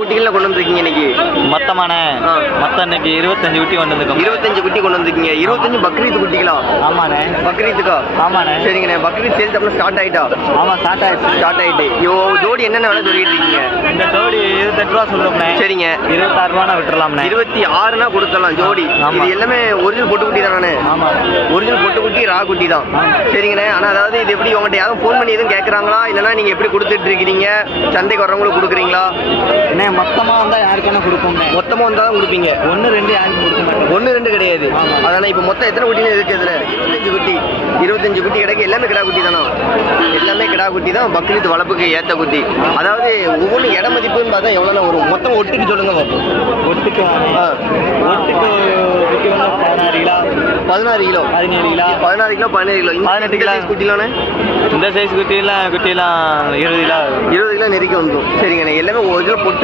குட்டிகள் கொண்டு வந்திருக்கீங்க இன்னைக்கு? மொத்தமான மொத்தம் இன்னைக்கு 25 குட்டி கொண்டு வந்திருக்கோம். 25 குட்டி கொண்டு வந்திருக்கீங்க. 25 பக்ரீத் குட்டிகளா? ஆமாண்ணே. பக்ரீத்துக்கா? ஆமாண்ணே. சரிங்கண்ணே. பக்ரீத் சேல்ஸ் அப்புறம் ஸ்டார்ட் ஆயிட்டா? ஆமாம், ஸ்டார்ட் ஆயிடுச்சு. ஜோடி என்னென்ன விலை சொல்லிட்டு இருக்கீங்க? இந்த ஜோடி 28 ரூபா சொல்றோம்ண்ணே. சரிங்க. 26 ரூபானா விட்டுறலாம்ண்ணே. 26னா கொடுக்கலாம் ஜோடி. இது எல்லாமே ஒரிஜினல் பொட்டு குட்டி தானே? ஆமா, ஒரிஜினல் பொட்டு குட்டி, ரா குட்டி தான். சரிங்கண்ணே. ஆனா அதாவது இது எப்படி உங்கள்கிட்ட யாரும் ஃபோன் பண்ணி எதுவும் கேட்கறாங்களா, இல்லைன்னா நீங்க எப்படி கொடுத்துட்டு இருக்கீங்க? சந்தைக்கு வர்றவங்களுக்கு கொடுக்குறீங்களா? அண்ணே மொத்தமா வந்தா யாருக்கான கொடுப்போம். மொத்தமா வந்தா தான் கொடுப்பீங்க? 1-2 யாருக்கும் கொடுக்க மாட்டோம். 1-2 கிடையாது. அதானே. இப்போ மொத்தம் எத்தனை குட்டின்னு இருக்கு? இதுல 25 குட்டி. 25 குட்டி கிடைக்கு. எல்லாமே கிடா குட்டி தானே? எல்லாமே கிடா குட்டி தான். பக்ரீத் வளர்ப்புக்கு ஏத்த குட்டி. அதாவது ஒவ்வொரு இட மதிப்புன்னு பார்த்தா எவ்வளோ வரும்? மொத்தம் ஒட்டுக்கு சொல்லுங்க பார்ப்போம். ஒட்டுக்கு ஒட்டுக்கு குட்டி வந்து 16 kilo, 16 kilo, 17 kilo, 16 kilo, 17 kilo, 18 kilo குட்டிலானே. இந்த சைஸ் குட்டிலாம் 20 கிலோ 20 கிலோ நெருக்கி வந்துடும். சரிங்கண்ணே. எல்லாமே ஒரிஜினல் பொட்டு